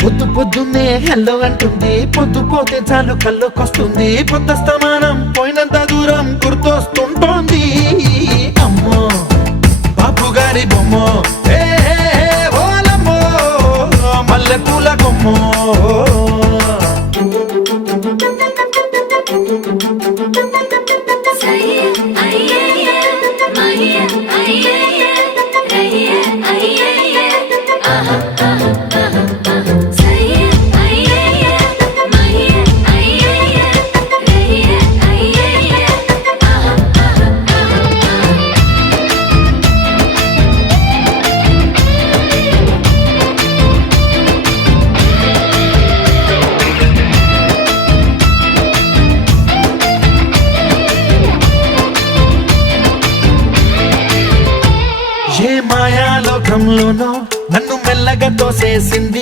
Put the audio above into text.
పొద్దు పొద్దున్నే హెల్లో అంటుంది, పొద్దు పోతే చాలు కళ్ళొకొస్తుంది, పొద్దస్తమానం పోయినంత దూరం గుర్తొస్తుంటోంది. అమ్మో బాపు గారి బొమ్మో, ఓలమ్మో మల్లె పూల కొమ్మో. ఏ మాయాలోకంలోనో నన్ను మెల్లగా తోసేసింది